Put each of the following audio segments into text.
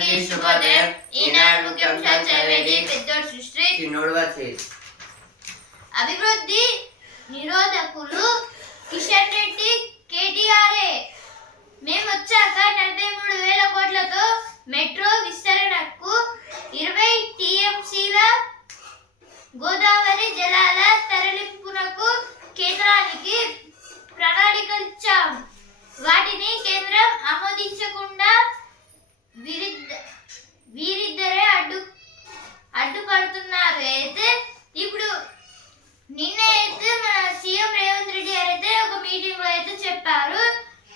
అందరికీ శుభోదయం ఈనాడు ముఖ్యాంశాలు చదివేది పెద్దోడు సృష్టి. చిన్నోడు అభివృద్ధి నిరోధకులు కిషన్ రెడ్డి కేటీఆర్ఏ మేము వచ్చాక నలభై మూడు వేల కోట్లతో మెట్రో విస్తరణకు ఇరవై టీఎంసీల గోదావరి జలాల తరలింపునకు కేంద్రానికి ప్రణాళికలు ఇచ్చాం. వాటిని కేంద్రం ఆమోదించకుండా వీరిద్ద వీరిద్దరే అడ్డు అడ్డుపడుతున్నారు. అయితే ఇప్పుడు నిన్న అయితే మన సీఎం రేవంత్ రెడ్డి గారు అయితే ఒక మీటింగ్లో అయితే చెప్పారు.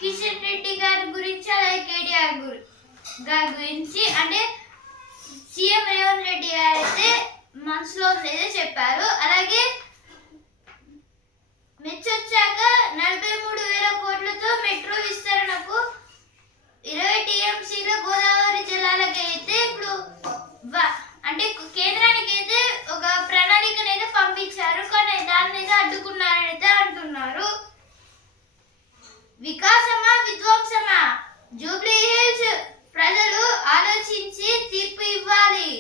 కిషన్ రెడ్డి గారి గురించి అలాగే కేటీఆర్ గురి గారి గురించి. అంటే సీఎం రేవంత్ రెడ్డి గారు అయితే మనసులో అయితే చెప్పారు అలాగే మెచ్చొచ్చాక నలభై మూడు వేల కోట్లతో మెట్రో విస్తరణకు ఇరవై టీఎంసీల గోదావరి జలాలకి అయితే ఇప్పుడు వ- అంటే కేంద్రానికి అయితే ఒక ప్రణాళికను అయితే పంపించారు కానీ దాన్ని అయితే అడ్డుకున్నారని అయితే అంటున్నారు వికాసమా విధ్వంసమా? జూబ్లీ హిల్స్ ప్రజలు ఆలోచించి తీర్పు ఇవ్వాలి.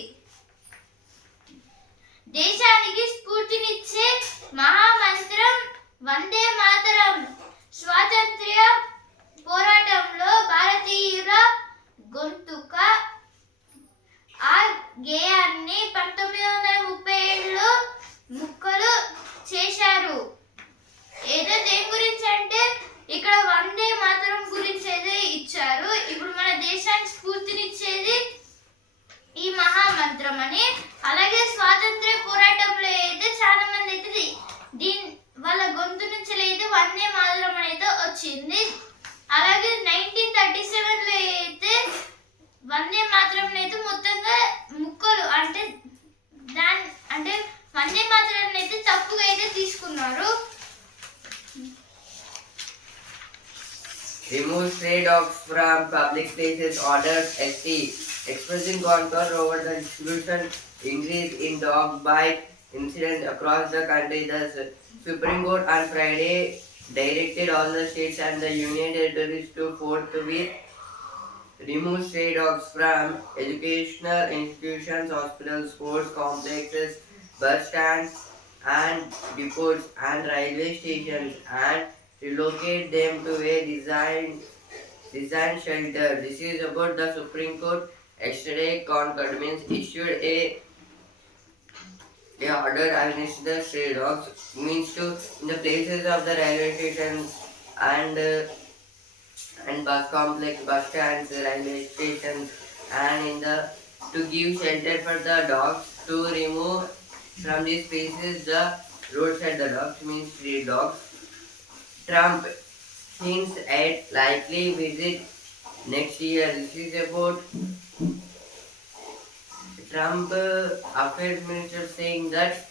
దేశానికి స్ఫూర్తినిచ్చే మహామంత్రం వందే మాతరం. స్వాతంత్ర్య పోరాటంలో భారతీయుల గొంతుక ఆ గేయాన్ని పంతొమ్మిది వందల ముప్పై ఏడులో ముక్కలు చేశారు. ఏదో దేని గురించి ఇక్కడ ఇక్కడ వందే మాతరం గురించి అయితే ఇచ్చారు. ఇప్పుడు మన దేశానికి స్ఫూర్తినిచ్చేది ఈ మహామంత్రం అని. అలాగే స్వాతంత్ర పోరాటంలో అయితే చాలా మంది అయితే దీని వాళ్ళ గొంతు నుంచి అయితే వందే మాతరం అనేది వచ్చింది. అలాగే నైన్టీన్ థర్టీ సెవెన్లో అయితే వందే మాతరం అయితే మొత్తంగా ముక్కలు అంటే దాని అంటే వందే మాతరం అయితే తప్పుగా అయితే తీసుకున్నారు. Remove stray dogs from public places orders ST expressing concern over the distribution increase in dog bite incidents across the country. The supreme court on friday directed all the states and the union territories to forthwith remove stray dogs from educational institutions hospitals sports complexes bus stands and depots and railway stations and relocate them to a design design shelter. This is about the Supreme Court yesterday concurred means issued a a order against the stray dogs means to in the places of the railway stations and uh, and bus complex, bus stands, railway stations, and in the to give shelter for the dogs to remove from these places the roadside the dogs means stray dogs. Trump hints at likely visit next year. This is about Trump uh, affairs minister saying that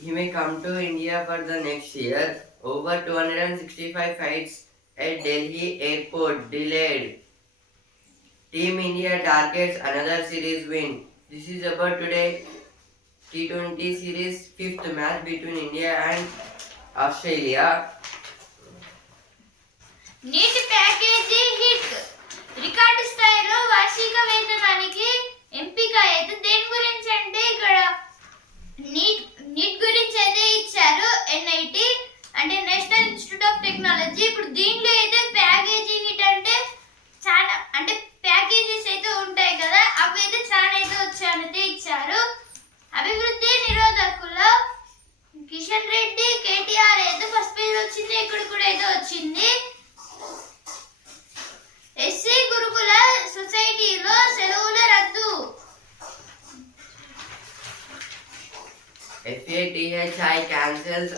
he may come to India for the next year. Over 265 flights at Delhi airport delayed. Team India targets another series win. This is about today T20 series fifth match between India and Australia. నీటి package hit. Record స్థాయిలో వార్షిక వేతనానికి ఎంపిక అయితే దేని గురించి అంటే ఇక్కడ neat neat గురించి అయితే ఇచ్చారు ఎన్ఐటి అంటే నేషనల్ ఇన్స్టిట్యూట్ ఆఫ్ టెక్నాలజీ. ఇప్పుడు దీంట్లో అయితే ప్యాకేజీ హిట్ అంటే చాలా అంటే ప్యాకేజీస్ అయితే ఉంటాయి కదా అవి అయితే చాలా అయితే వచ్చానైతే ఇచ్చారు. అభివృద్ధి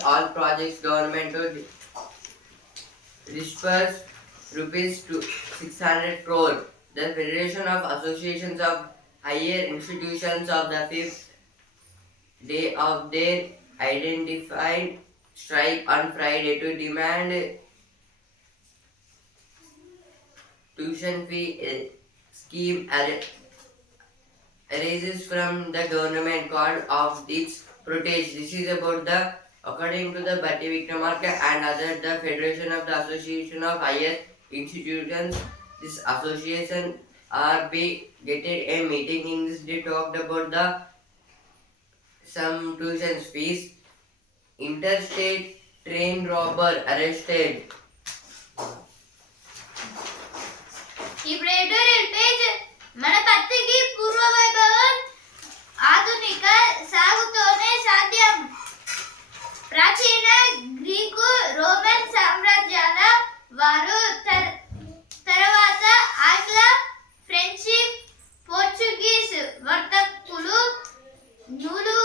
All projects government to disperse rupees to 600 crore. The Federation of Associations of Higher Institutions of the fifth day of their identified strike on Friday to demand tuition fee eh, scheme ar- arises from the government cause of its protest. This is about the According to the Bhatti Vikramarka and other the Federation of the Association of Higher Institutions, this association are be getting a meeting in this day talked about the some tuition fees. Interstate train robber arrested. ఇబ్రేడో ఎల్పేజ్ మన పత్తికి పూర్వ వైభవం ఆధునిక సాగుతోనే సాధ్యం ప్రాచీన Greek Roman సామ్రాజ్యాల వారు తర్వాత ఆంగ్ల ఫ్రెంచి పోర్చుగీస్ వర్తకులు నూలు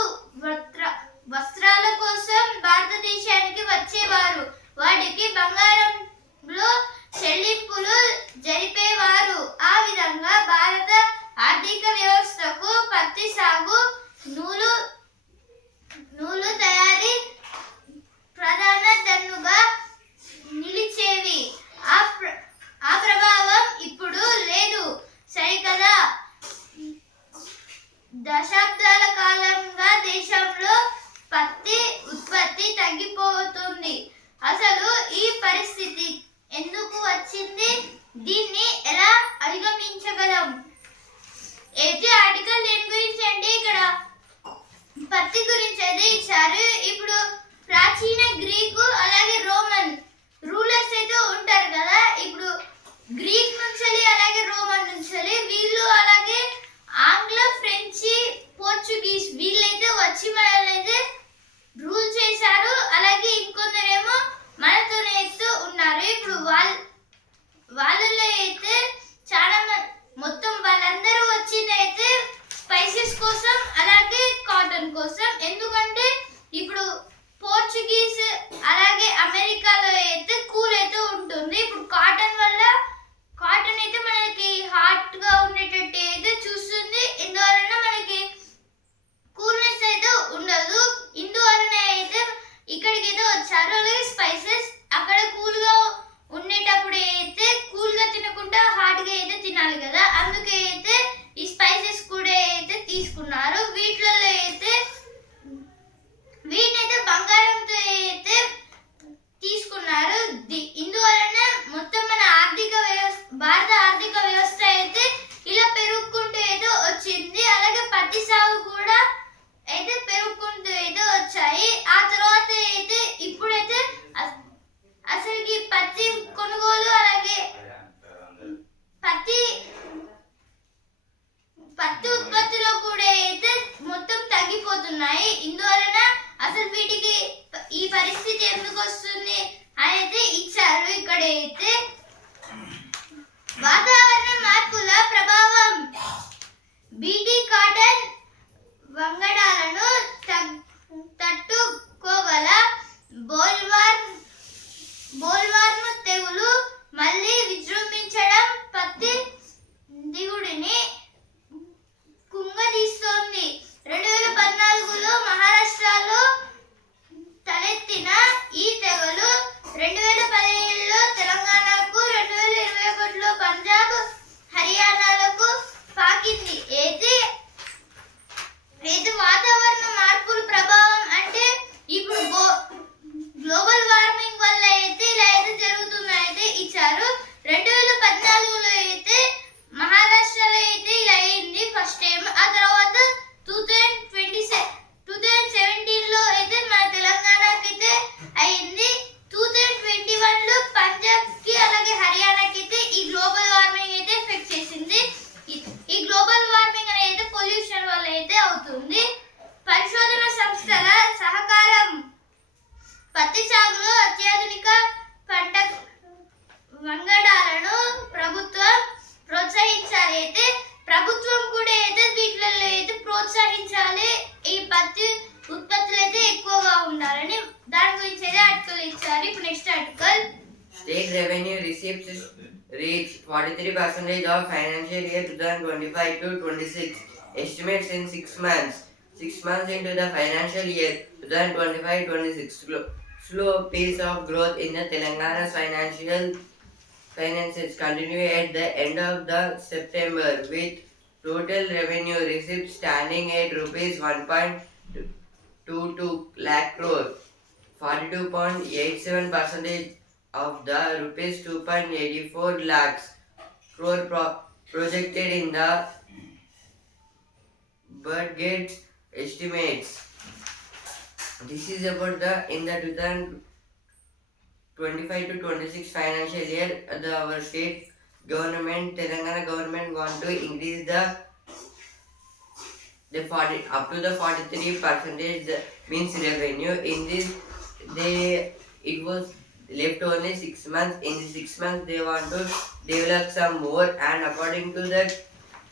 వస్త్రాల కోసం భారతదేశానికి వచ్చేవారు. వాటికి బంగారంలో చెల్లింపులు బోల్వర్మ్ తెగులు మళ్ళీ విజృంభించడం percentage of financial year 2025 to 26. Estimates in 6 months. 6 months into the financial year 2025-26. Slow pace of growth in the Telangana's financial finances continue at the end of the September with total revenue receipts standing at rupees 1.22 lakh crore 42.87 percentage of the rupees 2.84 lakhs floor pro projected in the budget estimates. This is about the in the 2025 to 26 financial year, the, our state government, Telangana government, want to increase the the 40, up to the 43 percentage means revenue. In this, they it was left only six months. In the six months, they want to develop some more, and according to that,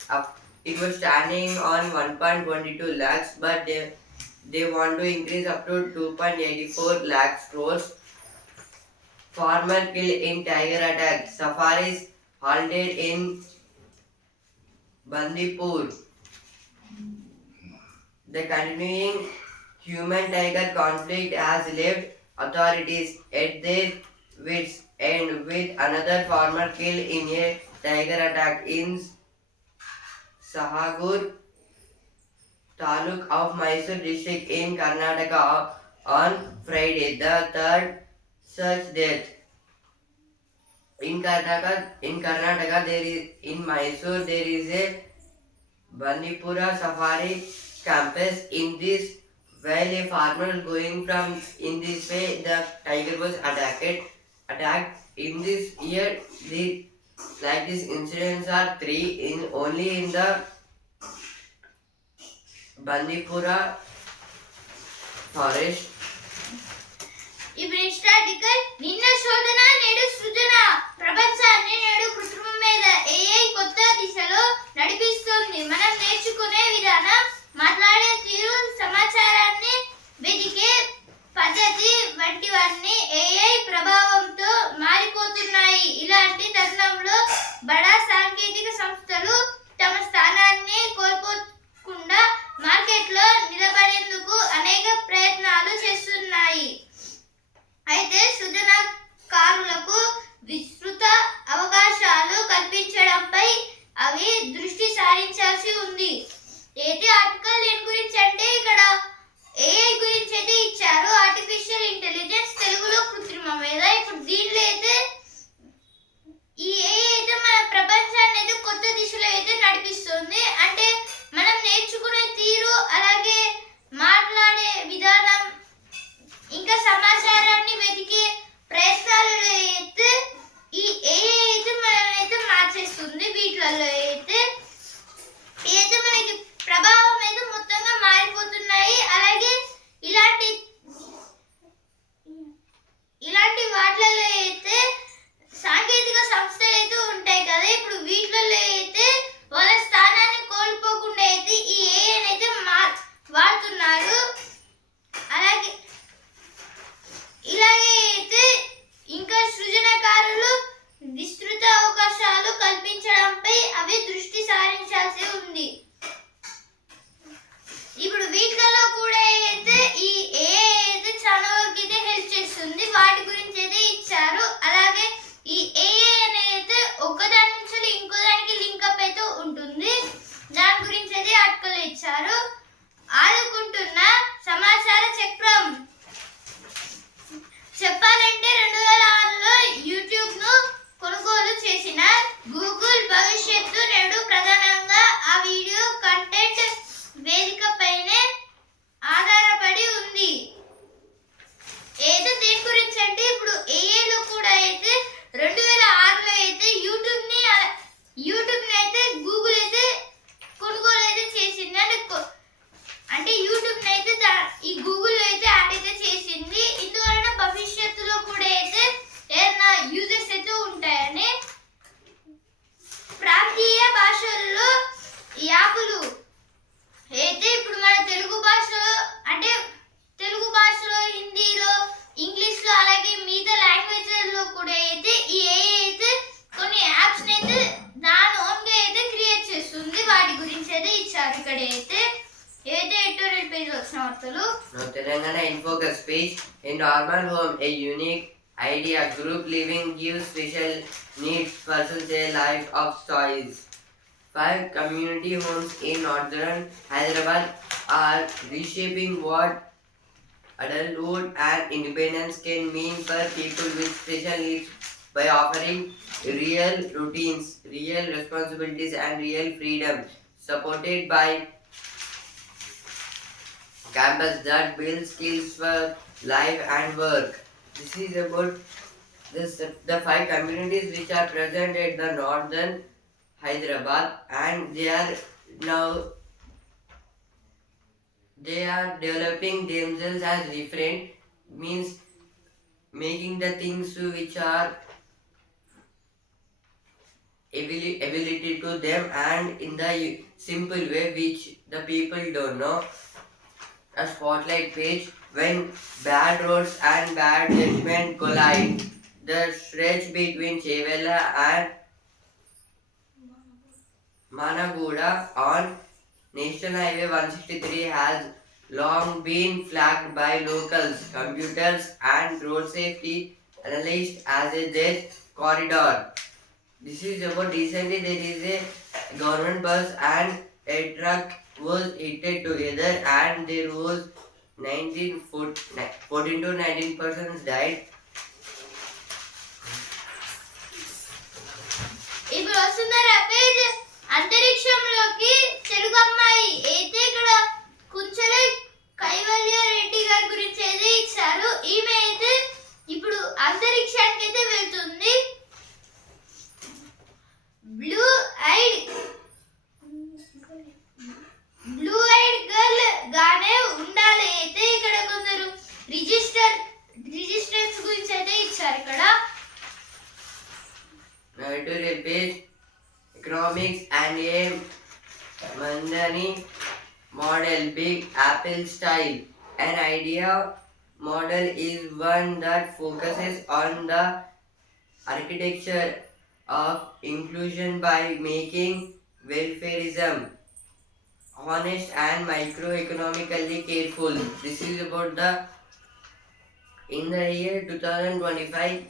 up it was standing on 1.22 lakhs, but they they want to increase up to 2.84 lakhs crores. Farmer killed in tiger attack. Safaris halted in Bandipur. The continuing human tiger conflict has left authorities at their wits end with another farmer killed in a tiger attack in Sahagur Taluk of Mysore district in Karnataka on Friday, the third such death. In Karnataka, in Karnataka, there is in Mysore there is a Bandipura Safari campus. In this, while a farmer going from in this way, the tiger was attacked. Attacked in this year, the like these incidents are three in only in the Bandipura forest. ఇప్పుడు next article నిన్న శోధన నేడు సృజన ప్రపంచాన్ని నేడు కృత్రిమం మీద AI కొత్త దిశలో నడిపిస్తుంది మనం నేర్చుకునే విధానం మాట్లాడే తీరు సమాచారాన్ని వెతికే పద్ధతి వంటివన్నీ ఏఐ ప్రభావంతో మారిపోతున్నాయి. ఇలాంటి తరుణంలో బడా సాంకేతిక సంస్థలు తమ స్థానాన్ని కోల్పోకుండా మార్కెట్లో నిలబడేందుకు అనేక ప్రయత్నాలు చేస్తున్నాయి. అయితే సృజనకారులకు విస్తృత అవకాశాలు కల్పించడంపై అవి దృష్టి సారించాల్సి ఉంది. అయితే ఆర్టికల్ దేని గురించి అంటే ఇక్కడ ఏఐ గురించి అయితే ఇచ్చారు. ఆర్టిఫిషియల్ ఇంటెలిజెన్స్ తెలుగులో కృత్రిమ. మీద ఇప్పుడు దీనిలో అయితే ఈ ఏఐ అయితే మన ప్రపంచాన్ని అయితే కొత్త దిశలో అయితే నడిపిస్తుంది. అంటే మనం నేర్చుకునే తీరు అలాగే మాట్లాడే విధానం ఇంకా సమాచారాన్ని వెతికే ప్రయత్నాలలో అయితే ఈ ఏఐ అయితే మనల్ని అయితే మార్చేస్తుంది. వీటిలలో అయితే అయితే మనకి ప్రభావం అయితే మొత్తంగా మారిపోతున్నాయి. అలాగే ఇలాంటి ఇలాంటి వాటిలలో అయితే సాంకేతిక సంస్థలు అయితే ఉంటాయి కదా. ఇప్పుడు వీటిలలో అయితే వాళ్ళ స్థానాన్ని కోల్పోకుండా అయితే ఈ ఏఐ అయితే మా వాడుతున్నారు. Persons a life of choice. Five community homes in northern Hyderabad are reshaping what adulthood and independence can mean for people with special needs by offering real routines, real responsibilities, and real freedom, supported by campus that builds skills for life and work. This is about this the five communities which are present at the northern Hyderabad and they are now they are developing themselves as different means making the things which are ability, ability to them and in the simple way which the people don't know. A spotlight page when bad roads and bad judgment collide the stretch between Chevela and Managuda on National Highway 163 has long been flagged by locals, computers, and road safety analysts as a death corridor. This is about recently there is a government bus and a truck was hit together and there was 19 foot, 14 to 19 persons died. ఇప్పుడు వస్తున్న page అంతరిక్షంలోకి తెలుగు అమ్మాయి. అయితే ఇక్కడ కుంచలే కైవల్య రెడ్డి గారి గురించి అయితే ఇచ్చారు. ఈమె అయితే ఇప్పుడు అంతరిక్షానికి అయితే వెళ్తుంది. Blue eyed blue eyed girl గానే ఉండాలి. అయితే ఇక్కడ కొందరు రిజిస్టర్ రిజిస్టర్స్ గురించి అయితే ఇచ్చారు ఇక్కడ. To repeat economics and a Mandani model, big apple style. An idea model is one that focuses on the architecture of inclusion by making welfareism honest and microeconomically careful. This is about the in the year 2025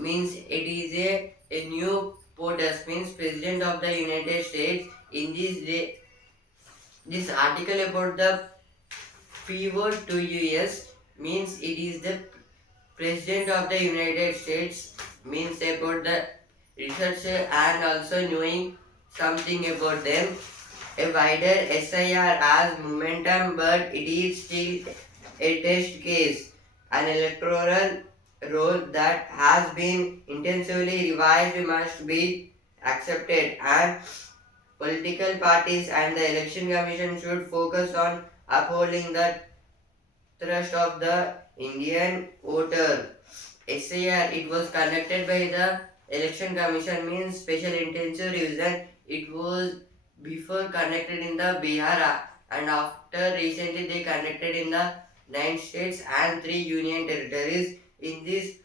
means it is a, a new POTUS means President of the United States. In this day, this article about the pivot to US means it is the President of the United States means about the research and also knowing something about them. A wider SIR has momentum, but it is still a test case. An electoral role that has been intensively revised must be accepted, and political parties and the election commission should focus on upholding the trust of the Indian voter. SIR it was conducted by the election commission means special intensive revision. It was before conducted in the Bihar and after recently they conducted in the nine states and three union territories. In this,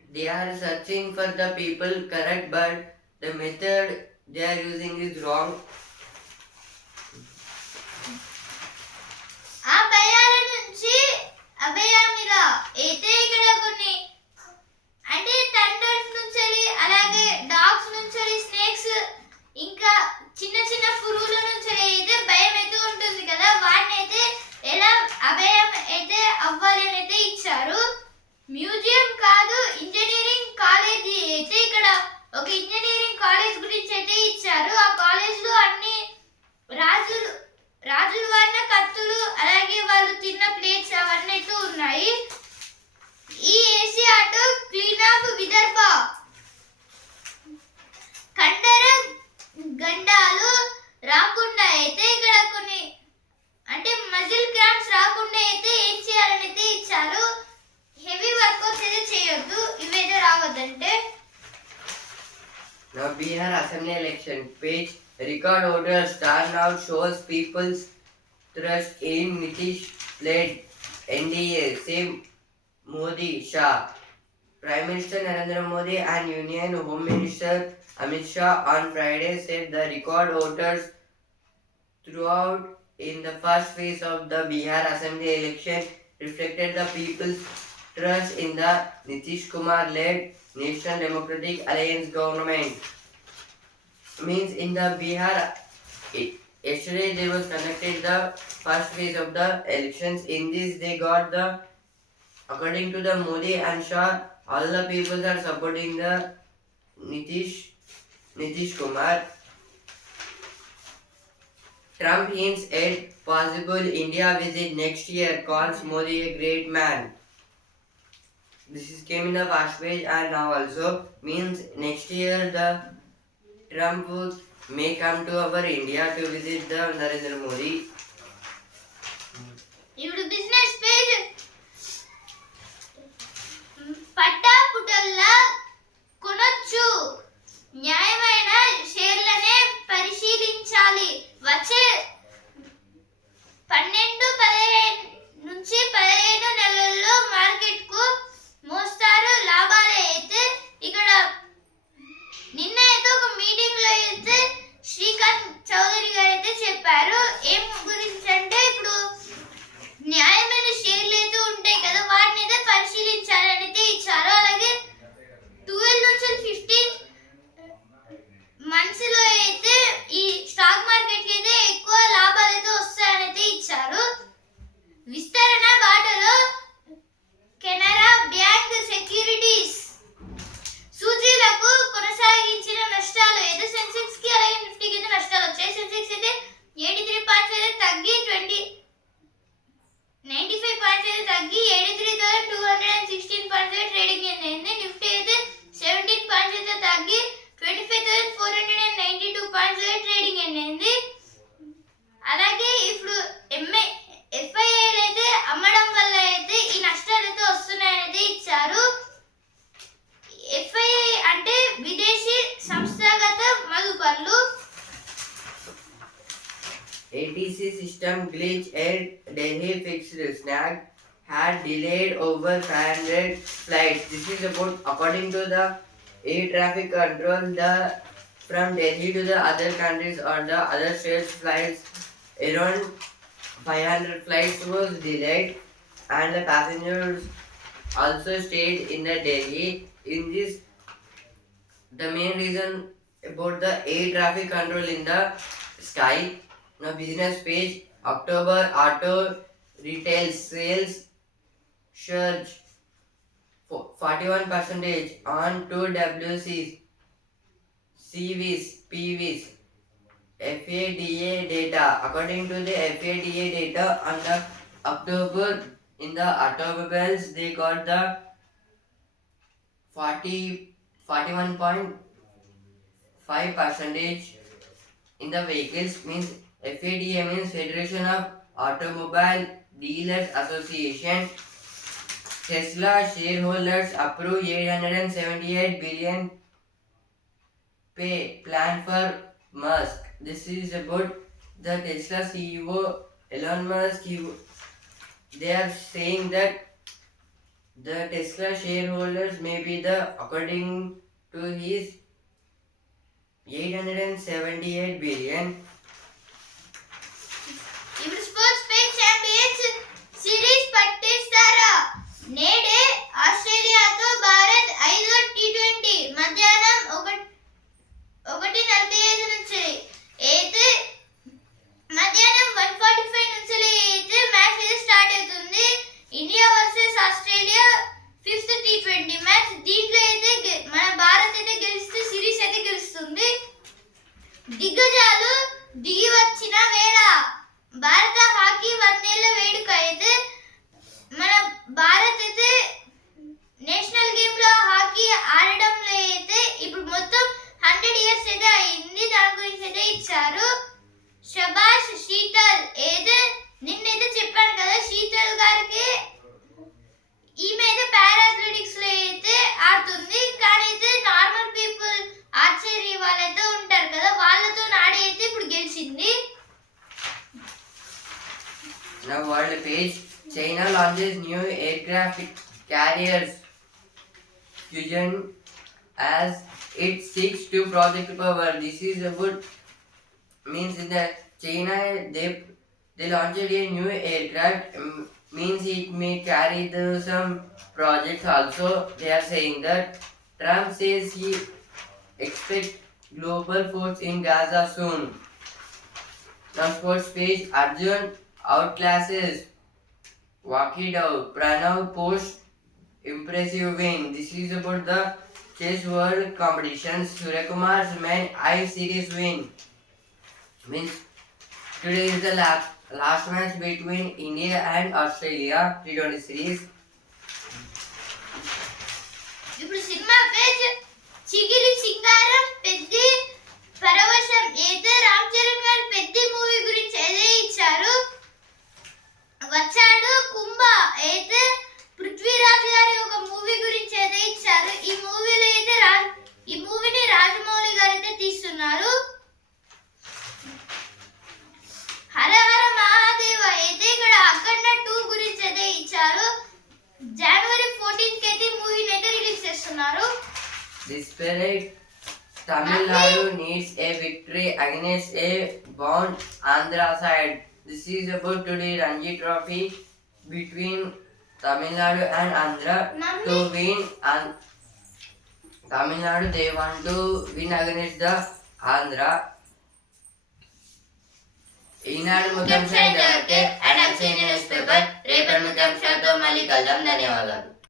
they are searching for the people correct, but the method they are using is wrong. ఆ భయాల నుంచి అభయామిలా అయితే ఇక్కడ కొన్ని అంటే Thunders నుంచి అలాగే dogs నుంచి snakes ఇంకా చిన్న చిన్న పురుగుల నుంచి అయితే భయం అయితే ఉంటుంది కదా వాటిని అయితే ఎలా అభయం అయితే అవ్వాలి అని అయితే ఇచ్చారు మ్యూజియం కాదు ఇంజనీరింగ్ కాలేజీ అయితే ఇక్కడ ఒక ఇంజనీరింగ్ కాలేజ్ గురించి అయితే ఇచ్చారు. ఆ కాలేజ్లో అన్ని రాజులు రాజులు page record voters turnout shows people's trust in Nitish led NDA. Same Modi Shah. Prime Minister Narendra Modi and Union Home Minister Amit Shah on Friday said the record voters throughout in the first phase of the Bihar Assembly election reflected the people's trust in the Nitish Kumar led National Democratic Alliance government. Means in the Bihar, it, yesterday they was conducted the first phase of the elections. In this, they got the, according to the Modi and Shah, all the people are supporting the Nitish Nitish Kumar. Trump hints at possible India visit next year, calls Modi a great man. This is came in the first page and now also means next year the Trump may come to our India to visit the Narendra Modi. ఇప్పుడు business page పట్టా పుటల్లా is about according to the air traffic control the from Delhi to the other countries or the other states flights around 500 flights was delayed and the passengers also stayed in the Delhi. In this the main reason about the air traffic control in the sky now business page October auto retail sales surge 41 percentage on two WCs, CVs, PVs, FADA data. According to the FADA data on the October in the automobiles they got the 40 41.5 percentage in the vehicles means FADA means Federation of Automobile Dealers Association. Tesla shareholders approve 878 billion pay plan for Musk. This is about the Tesla CEO Elon Musk. He, they are saying that the Tesla shareholders may be the according to his 878 billion ఇప్పుడు sports page champions series పట్టిస్తారా నేడే ఆస్ట్రేలియాతో భారత్ ఐదో T twenty మధ్యాహ్నం ఒకటి ఒకటి నలభై ఐదు నుంచి అయితే మధ్యాహ్నం వన్ ఫార్టీ ఫైవ్ నుంచి అయితే మ్యాచ్ అయితే స్టార్ట్ అవుతుంది. India versus Australia fifth T twenty match. దీంట్లో అయితే మన భారత్ అయితే గెలిస్తే సిరీస్ అయితే గెలుస్తుంది. దిగ్గజాలు దిగి వచ్చిన వేళ. భారత హాకీ వందేళ్ళ వేడుక అయితే మన భారత్ అయితే నేషనల్ గేమ్లో హాకీ ఆడడంలో అయితే ఇప్పుడు మొత్తం హండ్రెడ్ ఇయర్స్ అయితే అయింది. దాని గురించి అయితే ఇచ్చారు. శబాష్ శీతల్ ఏదో నిన్నైతే చెప్పాను కదా శీతల్ గారికి ఈమె అయితే పారాథ్లెటిక్స్లో అయితే ఆడుతుంది. కానీ అయితే నార్మల్ పీపుల్ ఆర్చరీ వాళ్ళైతే ఉంటారు కదా వాళ్ళతో నాడి అయితే ఇప్పుడు గెలిచింది. Now world. China launches new aircraft carriers Fusion as it seeks to project power. This is about means in the China they they launched a new aircraft means it may carry the some projects also. They are saying that Trump says he expect global force in Gaza soon. Now sports page Arjun outclasses Wakido Pranav post impressive win. This is about the chess world competitions. Suryakumar's men I series win. Means today is the last last match between India and Australia T20 series. ఇప్పుడు cinema page చిగిరి సింగారం పెద్ది పరవశం అయితే రామ్ చరణ్ గారు Peddi movie గురించి ఏదే ఇచ్చారు About today Ranji Trophy between Tamil Nadu and Andhra to win and Tamil Nadu they want to win against the Andhra. ఈనాడు ముఖ్యాంశాలు and news paper రేపటి ముఖ్యాంశాలతో మళ్ళీ కలుద్దాం ధన్యవాదాలు